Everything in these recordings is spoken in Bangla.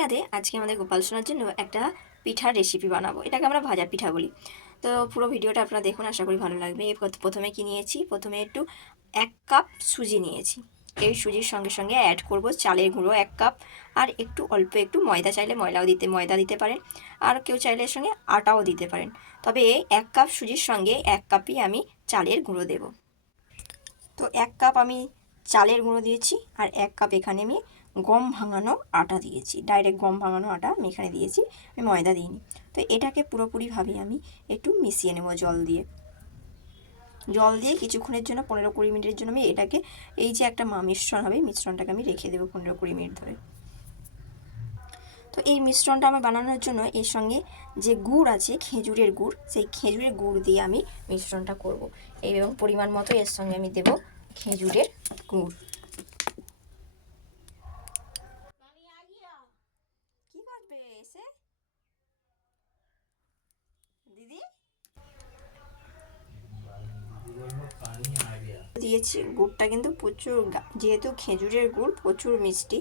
রাধে আজকে আমাদের গোপাল সোনার জন্য একটা পিঠার রেসিপি বানাবো। এটাকে আমরা ভাজা পিঠা বলি। তো পুরো ভিডিওটা আপনারা দেখুন, আশা করি ভালো লাগবে। প্রথমে কি নিয়েছি? প্রথমে একটু এক কাপ সুজি নিয়েছি। এই সুজির সঙ্গে সঙ্গে অ্যাড করব চালের গুঁড়ো এক কাপ, আর একটু অল্প একটু ময়দা চাইলে ময়দাও দিতে ময়দা দিতে পারেন, আর কেউ চাইলে এর সঙ্গে আটাও দিতে পারেন। তবে এক কাপ সুজির সঙ্গে এক কাপই আমি চালের গুঁড়ো দেব। তো এক কাপ আমি চালের গুঁড়ো দিয়েছি, আর এক কাপ এখানে আমি গম ভাঙানো আটা দিয়েছি। ডাইরেক্ট গম ভাঙানো আটা আমি এখানে দিয়েছি, আমি ময়দা দিইনি। তো এটাকে পুরোপুরিভাবে আমি একটু মিশিয়ে নেব জল দিয়ে। জল দিয়ে কিছুক্ষণের জন্য, পনেরো কুড়ি মিনিটের জন্য আমি এটাকে, এই যে একটা মা মিশ্রণ হবে মিশ্রণটাকে আমি রেখে দেবো পনেরো কুড়ি মিনিট ধরে। তো এই মিশ্রণটা আমার বানানোর জন্য এর সঙ্গে যে গুড় আছে, খেজুরের গুড়, সেই খেজুরের গুড় দিয়ে আমি মিশ্রণটা করব। এবং পরিমাণ মতো এর সঙ্গে আমি দেব খেজুরের গুড় কি করবে এসে দিদি দিয়েছি। গুড়টা কিন্তু প্রচুর যেহেতু খেজুরের গুড়, প্রচুর মিষ্টি।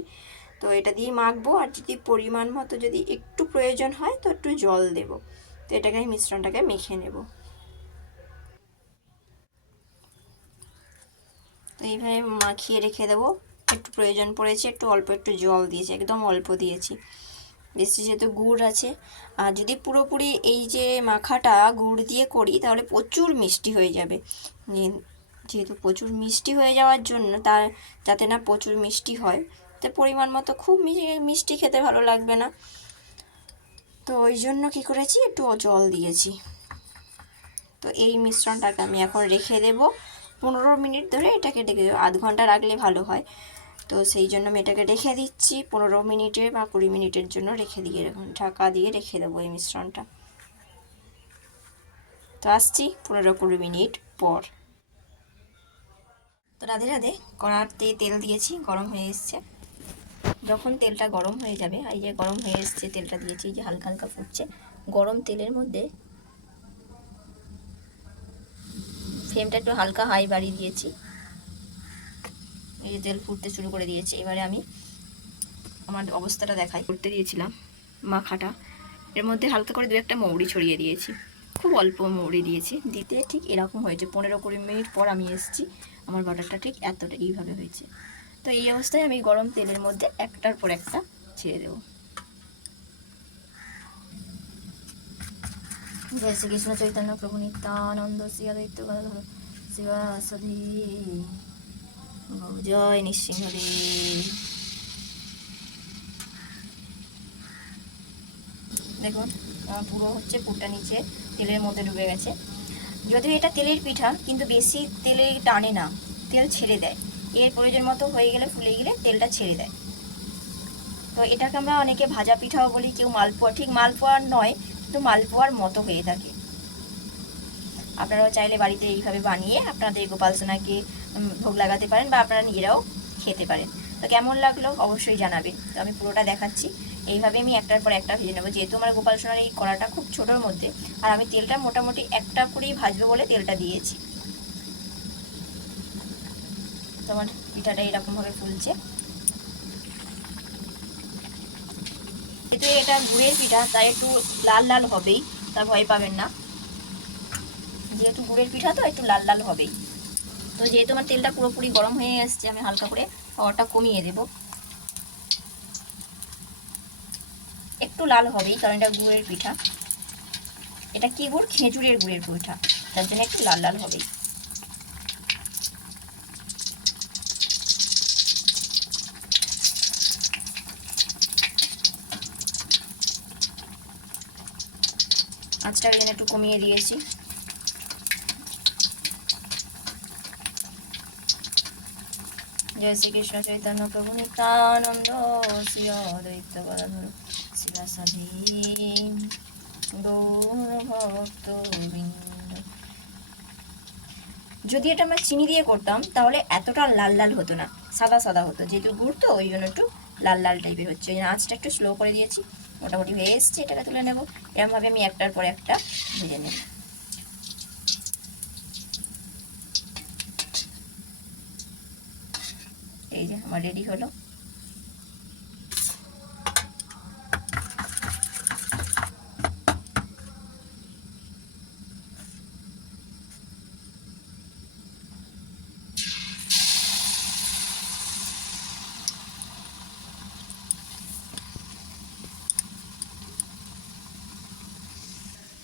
তো এটা দিয়ে মাখবো আর যদি পরিমাণ মতো যদি একটু প্রয়োজন হয় তো একটু জল দেব। তো এটাকে আমি মিশ্রণটাকে মেখে নেব। তো এইভাবে মাখিয়ে রেখে দেবো। একটু প্রয়োজন পড়েছে, একটু অল্প একটু জল দিয়েছি, একদম অল্প দিয়েছি। বেশি যেহেতু গুড় আছে, আর যদি পুরোপুরি এই যে মাখাটা গুড় দিয়ে করি তাহলে প্রচুর মিষ্টি হয়ে যাবে। যেহেতু প্রচুর মিষ্টি হয়ে যাওয়ার জন্য তার যাতে না প্রচুর মিষ্টি হয় তো পরিমাণ মতো খুব মিষ্টি খেতে ভালো লাগবে না। তো ওই জন্য কী করেছি? একটু জল দিয়েছি। তো এই মিশ্রণটাকে আমি এখন রেখে দেব। পনেরো মিনিট ধরে এটাকে রেখে দেবো। আধ ঘণ্টা রাখলে ভালো হয়। তো সেই জন্য আমি এটাকে রেখে দিচ্ছি। পনেরো মিনিটে বা কুড়ি মিনিটের জন্য রেখে দিয়ে ঢাকা দিয়ে রেখে দেবো এই মিশ্রণটা। তো আসছি পনেরো কুড়ি মিনিট পর। তো রাধে রাধে, কড়াতে তেল দিয়েছি, গরম হয়ে এসছে। যখন তেলটা গরম হয়ে যাবে, এই যে গরম হয়ে এসছে, তেলটা দিয়েছি যে হালকা হালকা ফুটছে। গরম তেলের মধ্যে ফ্লেমটা একটু হালকা হাই বাড়িয়ে দিয়েছি। এই যে তেল ফুটতে শুরু করে দিয়েছি, এবারে আমি আমার অবস্থাটা দেখাই। করতে দিয়েছিলাম মাখাটা। এর মধ্যে হালকা করে দু একটা মৌরি ছড়িয়ে দিয়েছি। খুব অল্প মৌরি দিয়েছি। দিতে ঠিক এরকম হয়েছে। পনেরো কুড়ি মিনিট পর আমি এসেছি। আমার বাটারটা ঠিক এতটা এইভাবে হয়েছে। তো এই অবস্থায় আমি গরম তেলের মধ্যে একটার পর একটা ছেড়ে দেবো। জয় শ্রীকৃষ্ণ চৈতন্য প্রভু নিত্যানন্দ গদাধর শিবাসধি জয় নৃসিংহদেব। দেখুন পুরো হচ্ছে, পুরটা নিচে তেলের মধ্যে ডুবে গেছে। যদিও এটা তেলের পিঠা, কিন্তু বেশি তেলে টানে না। তেল ছেড়ে দেয়। এর প্রয়োজন মতো হয়ে গেলে, ফুলে গেলে তেলটা ছেড়ে দেয়। তো এটাকে আমরা অনেকে ভাজা পিঠাও বলি, কেউ মালপোয়া। ঠিক মালপোয়ার নয়, কিন্তু মালপোয়ার মতো হয়ে থাকে। আপনারাও চাইলে বাড়িতে এইভাবে বানিয়ে আপনাদের গোপাল সোনাকে ভোগ লাগাতে পারেন বা আপনারা নিজেরাও খেতে পারেন। তো কেমন লাগল অবশ্যই জানাবেন তো আমি পুরোটা দেখাচ্ছি। এইভাবে আমি একটার পর একটা ভেজে নেব। যেহেতু আমার গোপাল সোনার এই কড়াটা খুব ছোটোর মধ্যে, আর আমি তেলটা মোটামুটি একটা করেই ভাজবো বলে তেলটা দিয়েছি। তোমার পিঠাটা এরকমভাবে ফুলছে। যেহেতু এটা গুড়ের পিঠা, তাই একটু লাল লাল হবেই, তা ভয় পাবেন না। যেহেতু গুড়ের পিঠা, তো একটু লাল লাল হবেই। তো যেহেতু আমার তেলটা পুরোপুরি গরম হয়ে এসছে, আমি হালকা করে পাওয়ারটা কমিয়ে দেব। একটু লাল হবেই, কারণ এটা গুড়ের পিঠা। এটা কি গুড়? খেজুরের গুড়ের পিঠা। তার জন্য একটু লাল লাল হবেই। আঁচটাকে যেন একটু কমিয়ে দিয়েছি। শ্রীকৃষ্ণ চৈতন্য প্রভু নিত্যানন্দ শ্রী অদ্বৈত গদাধর শিবাসাধি ভক্ত যদি এটা আমরা চিনি দিয়ে করতাম, তাহলে এতটা লাল লাল হতো না, সাদা সাদা হতো। যেহেতু গুড় ওই জন্য একটু লাল লাল টাইপের হচ্ছে। ওই আঁচটা একটু স্লো করে দিয়েছি, মোটামুটি হয়ে এসছে, এটাকে তুলে নেব। এরমভাবে আমি একটার পর একটা ভেজে নেব। এই যে, আমার রেডি হলো।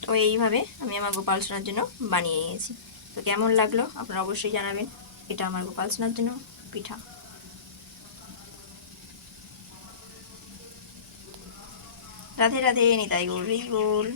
তো এইভাবে আমি আমার গোপাল সোনার জন্য বানিয়ে নিয়েছি। তো কেমন লাগল? আপনারা অবশ্যই জানাবেন। এটা আমার গোপাল সোনার জন্য পিঠা। রাধে রাধে নিতাই গোল বল